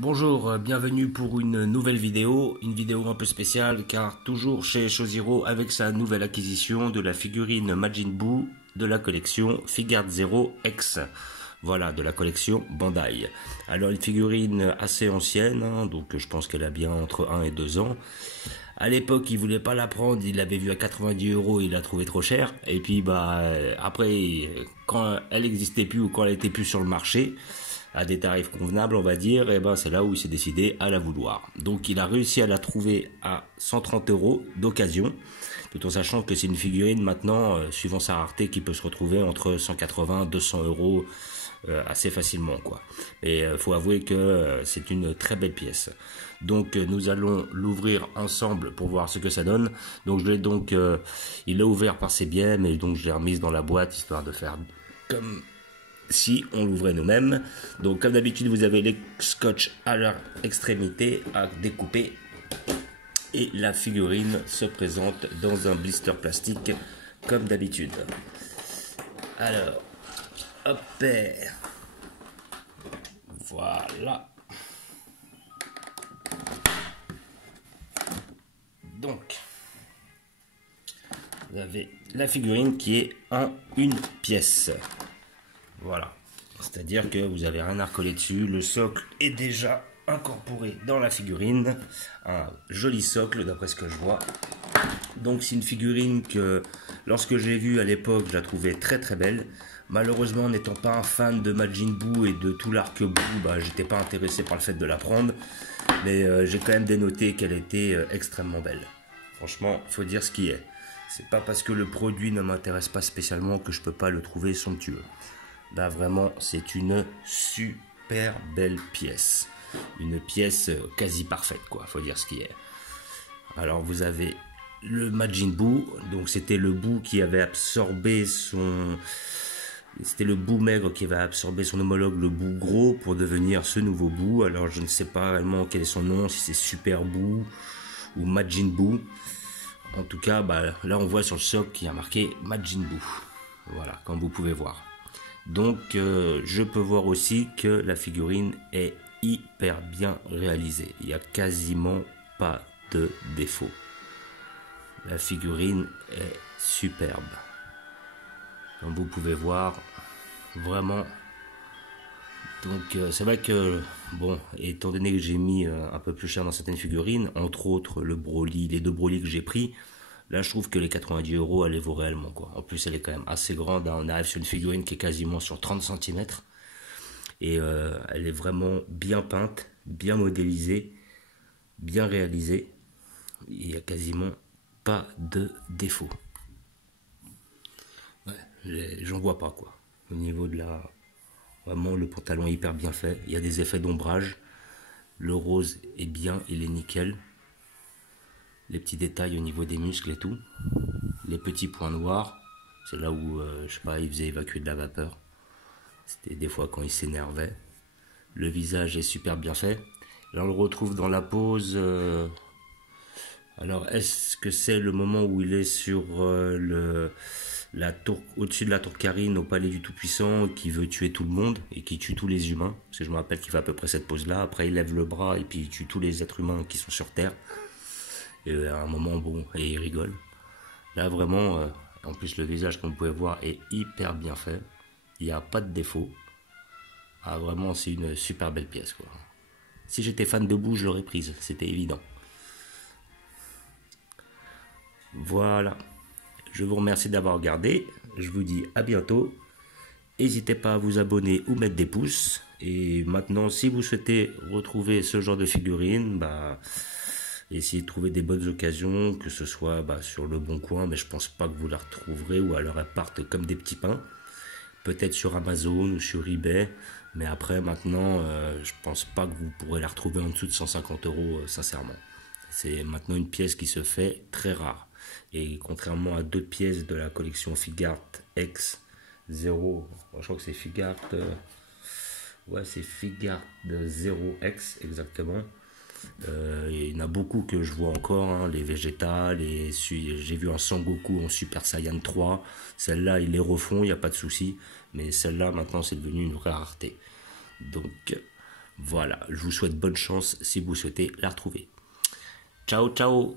Bonjour, bienvenue pour une nouvelle vidéo, une vidéo un peu spéciale car toujours chez Chosiro avec sa nouvelle acquisition de la figurine Majin Buu de la collection Figuart Zero X. Voilà, de la collection Bandai. Alors une figurine assez ancienne, donc je pense qu'elle a bien entre 1 et 2 ans. À l'époque, il voulait pas la prendre, il l'avait vue à 90 €, il l'a trouvé trop cher. Et puis après, quand elle n'existait plus ou quand elle était plus sur le marché, à des tarifs convenables, on va dire, et c'est là où il s'est décidé à la vouloir. Donc il a réussi à la trouver à 130 € d'occasion, tout en sachant que c'est une figurine maintenant, suivant sa rareté, qui peut se retrouver entre 180 et 200 € assez facilement, quoi. Et faut avouer que c'est une très belle pièce. Donc nous allons l'ouvrir ensemble pour voir ce que ça donne. Donc il l'a ouvert par ses biais, mais donc je l'ai remise dans la boîte histoire de faire comme si on l'ouvrait nous-mêmes. Donc comme d'habitude, vous avez les scotch à leur extrémité à découper et la figurine se présente dans un blister plastique comme d'habitude. Alors hop, voilà. Donc vous avez la figurine qui est en une pièce. Voilà, c'est-à-dire que vous avez rien à recoller dessus, le socle est déjà incorporé dans la figurine, un joli socle d'après ce que je vois. Donc c'est une figurine que lorsque j'ai vue à l'époque, je la trouvais très très belle. Malheureusement, n'étant pas un fan de Majin Buu et de tout l'arc Buu, j'étais pas intéressé par le fait de la prendre, mais j'ai quand même dénoté qu'elle était extrêmement belle. Franchement, faut dire ce qui est. C'est pas parce que le produit ne m'intéresse pas spécialement que je peux pas le trouver somptueux. Là vraiment c'est une super belle pièce, une pièce quasi parfaite, quoi, faut dire ce qui est. Alors vous avez le Majin Buu, donc c'était le Buu qui avait absorbé c'était le Buu maigre qui avait absorbé son homologue le Buu gros pour devenir ce nouveau Buu. Alors je ne sais pas réellement quel est son nom, si c'est Super Buu ou Majin Buu. En tout cas là on voit sur le socle qu'il y a marqué Majin Buu, voilà, comme vous pouvez voir. Donc je peux voir aussi que la figurine est hyper bien réalisée. Il n'y a quasiment pas de défaut. La figurine est superbe. Comme vous pouvez voir, vraiment. Donc c'est vrai que, bon, étant donné que j'ai mis un peu plus cher dans certaines figurines, entre autres le Broly, les deux Broly que j'ai pris, là, je trouve que les 90 €, elle les vaut réellement, quoi. En plus, elle est quand même assez grande. On arrive sur une figurine qui est quasiment sur 30 cm. Et elle est vraiment bien peinte, bien modélisée, bien réalisée. Il n'y a quasiment pas de défaut. Ouais, j'en vois pas, quoi. Au niveau de la... Vraiment, le pantalon est hyper bien fait. Il y a des effets d'ombrage. Le rose est bien, il est nickel. Les petits détails au niveau des muscles et tout. Les petits points noirs, c'est là où, je sais pas, il faisait évacuer de la vapeur. C'était des fois quand il s'énervait. Le visage est super bien fait. Là, on le retrouve dans la pose. Alors, est-ce que c'est le moment où il est sur la tour, au-dessus de la tour Karine, au palais du Tout-Puissant, qui veut tuer tout le monde et qui tue tous les humains? Parce que je me rappelle qu'il fait à peu près cette pose-là. Après, il lève le bras et puis il tue tous les êtres humains qui sont sur Terre. Et à un moment, bon, et il rigole. Là, vraiment, en plus, le visage, comme vous pouvez voir, est hyper bien fait. Il n'y a pas de défaut. Ah, vraiment, c'est une super belle pièce, quoi. Si j'étais fan de Buu, je l'aurais prise, c'était évident. Voilà. Je vous remercie d'avoir regardé. Je vous dis à bientôt. N'hésitez pas à vous abonner ou mettre des pouces. Et maintenant, si vous souhaitez retrouver ce genre de figurines, essayez de trouver des bonnes occasions, que ce soit sur le Bon Coin, mais je pense pas que vous la retrouverez, ou alors elles partent comme des petits pains. Peut-être sur Amazon ou sur eBay, mais après maintenant, je pense pas que vous pourrez la retrouver en dessous de 150 €, sincèrement. C'est maintenant une pièce qui se fait très rare. Et contrairement à d'autres pièces de la collection Figuart X 0, je crois que c'est Figuart, ouais, c'est Figuart 0X exactement. Il y en a beaucoup que je vois encore, les végétales, j'ai vu un Sangoku en Super Saiyan 3, celle-là ils les refont, il n'y a pas de souci, mais celle-là maintenant c'est devenu une vraie rareté. Donc Voilà, je vous souhaite bonne chance si vous souhaitez la retrouver. Ciao, ciao!